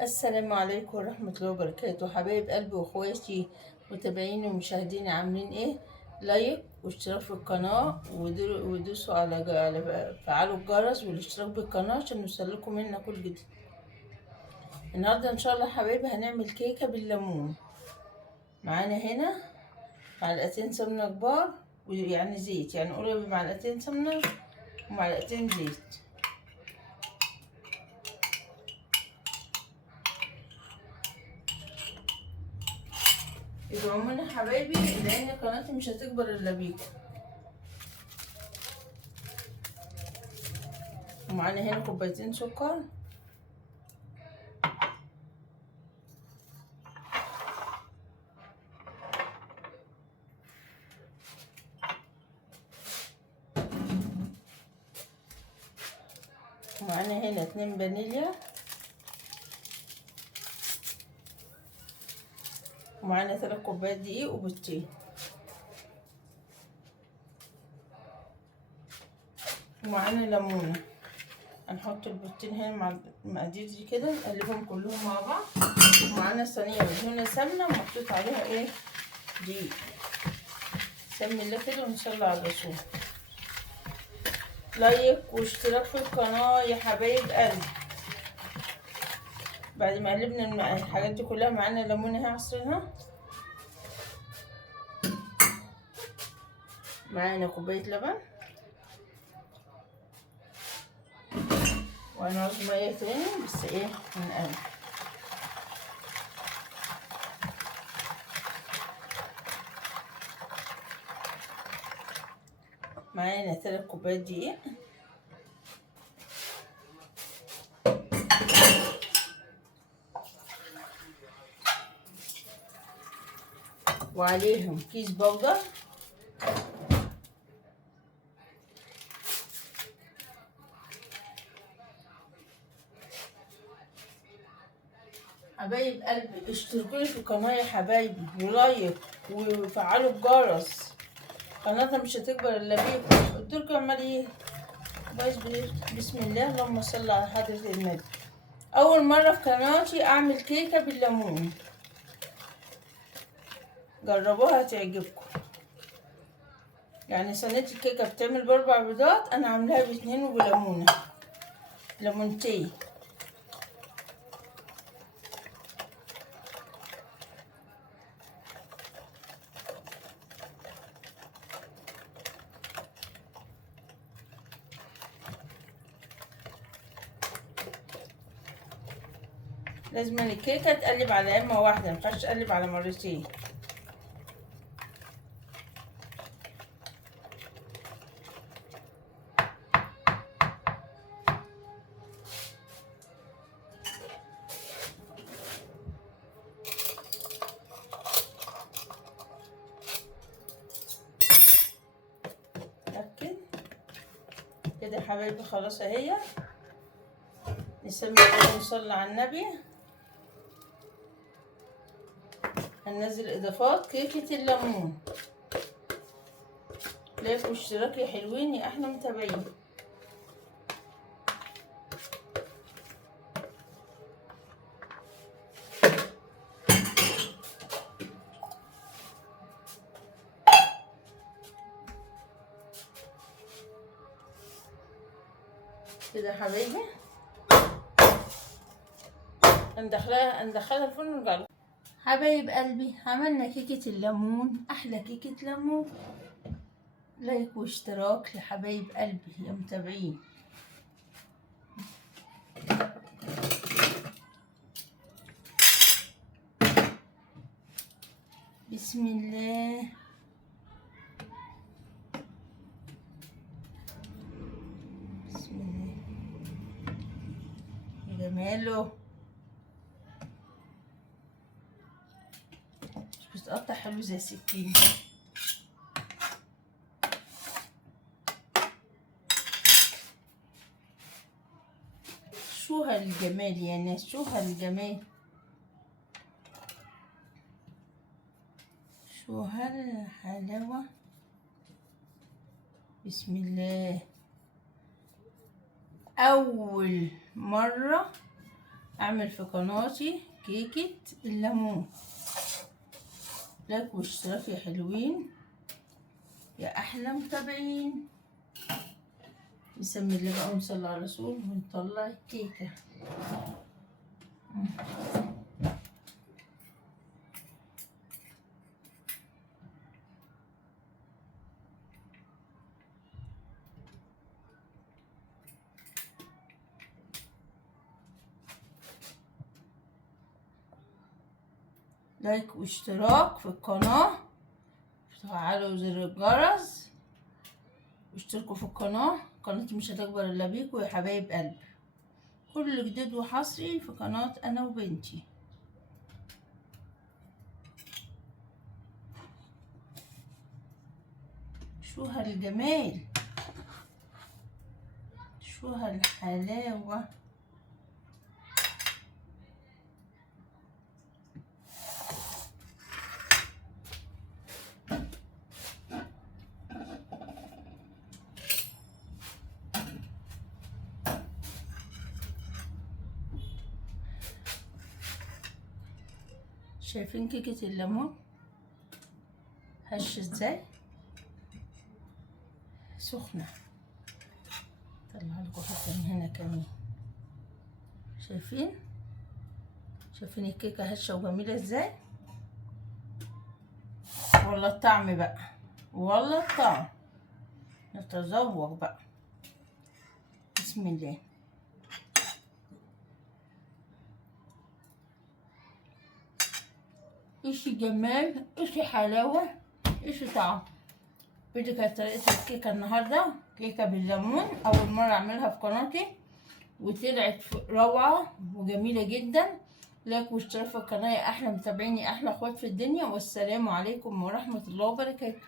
السلام عليكم ورحمة الله وبركاته، حبايب قلبي واخواتي متابعيني ومشاهديني، عاملين ايه؟ لايك واشتراك في القناة ودوسوا على فعلوا الجرس والاشتراك بالقناة عشان يوصلكم منا كل جديد. النهاردة ان شاء الله حبايبي هنعمل كيكة بالليمون. معانا هنا معلقتين سمنة كبار، ويعني زيت، يعني قولوا بمعلقتين سمنة ومعلقتين زيت. ادعموني يا حبايبي لان قناتي مش هتكبر الا بيكم. ومعانا هنا كوبايتين سكر، ومعانا هنا 2 فانيليا، ومعانا 3 كوبايات دقيق وبيضتين، ومعانا ليمونة. هنحط البيضتين هنا مع المقادير دي كده، نقلبهم كلهم مع بعض. ومعانا صينية مدهونة سمنة ومحطوط عليها ايه؟ دقيق. سمي الله كده ونصلي على الرسول. لايك واشتراك في القناة يا حبايب قلبي. بعد ما قلبنا الحاجات دي كلها، معانا ليمونة اهي عصرينها، معانا كوباية لبن، وهنعوز مية تاني بس ايه هنقلب. معانا 3 كوبايات دقيق، وعليهم كيس بودر، حبايب قلبي اشتركوا في القناة يا حبايبي، ولايك وفعلوا الجرس. قناتنا مش هتكبر الا بيكم. التركي عمال ايه؟ بسم الله، اللهم صل على حضرة النبي. اول مرة في قناتي اعمل كيكة بالليمون، جربوها هتعجبكم. يعني صينية الكيكة بتعمل ب4 بيضات، انا عاملاها ب2 وبليمونة، ليمونتين. لازم الكيكة تقلب على يمة واحدة، مينفعش تقلب على مرتين. لكن كده يا حبايبي خلاص اهي. نسمي الله ونصلي على النبي. هننزل اضافات كيكة الليمون. لايك واشتراك يا حلوين يا احلى متابعين. كده يا حبايبي هندخلها الفرن ونرجع لكم. حبايب قلبي عملنا كيكة الليمون، احلى كيكة ليمون. لايك واشتراك لحبايب قلبي يا متابعين. بسم الله. بسم الله يا جماله. مش بتقطع حلو زي السكين. شو هالجمال يا ناس، شو هالجمال، شو هالحلاوة. بسم الله. أول مرة اعمل في قناتي كيكة الليمون. لايك واشتراك يا حلوين يا احلى متابعين. نسمي الله بقى ونصلي على الرسول ونطلع الكيكة. لايك واشتراك في القناة، فعلوا زر الجرس واشتركوا في القناة. قناتي مش هتكبر الا بيكوا يا حبايب قلبي. كل جديد وحصري في قناة انا وبنتي. شو هالجمال، شو هالحلاوة. شايفين كيكة الليمون هش ازاي سخنة؟ طلع لكم حتة من هنا كمان. شايفين الكيكة هشة وجميلة ازاي؟ والله الطعم بقى، والله الطعم. نتذوق بقى. بسم الله. اشي جمال، اشي حلاوة، اشي طعم. بدي كانت طريقة الكيكة النهاردة، كيكة بالليمون. أول مرة أعملها في قناتي وطلعت روعة وجميلة جدا. لايك واشتراك في القناة يا أحلى متابعيني، أحلى أخوات في الدنيا. والسلام عليكم ورحمة الله وبركاته.